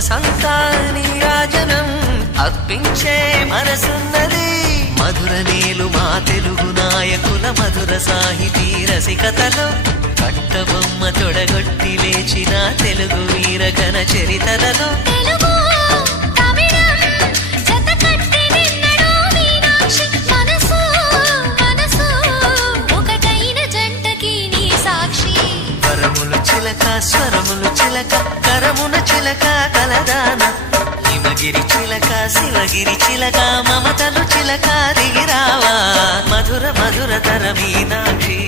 సొగసంతా నీరాజనం అర్పించే మనసున్నది. మధుర నేలు మా తెలుగు నాయకుల మధుర సాహితీ రసికతలో కట్టబొమ్మ తొడగొట్టి లేచిన తెలుగు వీర ఘన చరితలలో చిలక స్వరములు చిలక కరమున చిలక కలదాన హిమగిరి చిలక శివగిరి చిలక మమతలు చిలక దిగిరావా మధుర మధుర తర మీనాక్షి.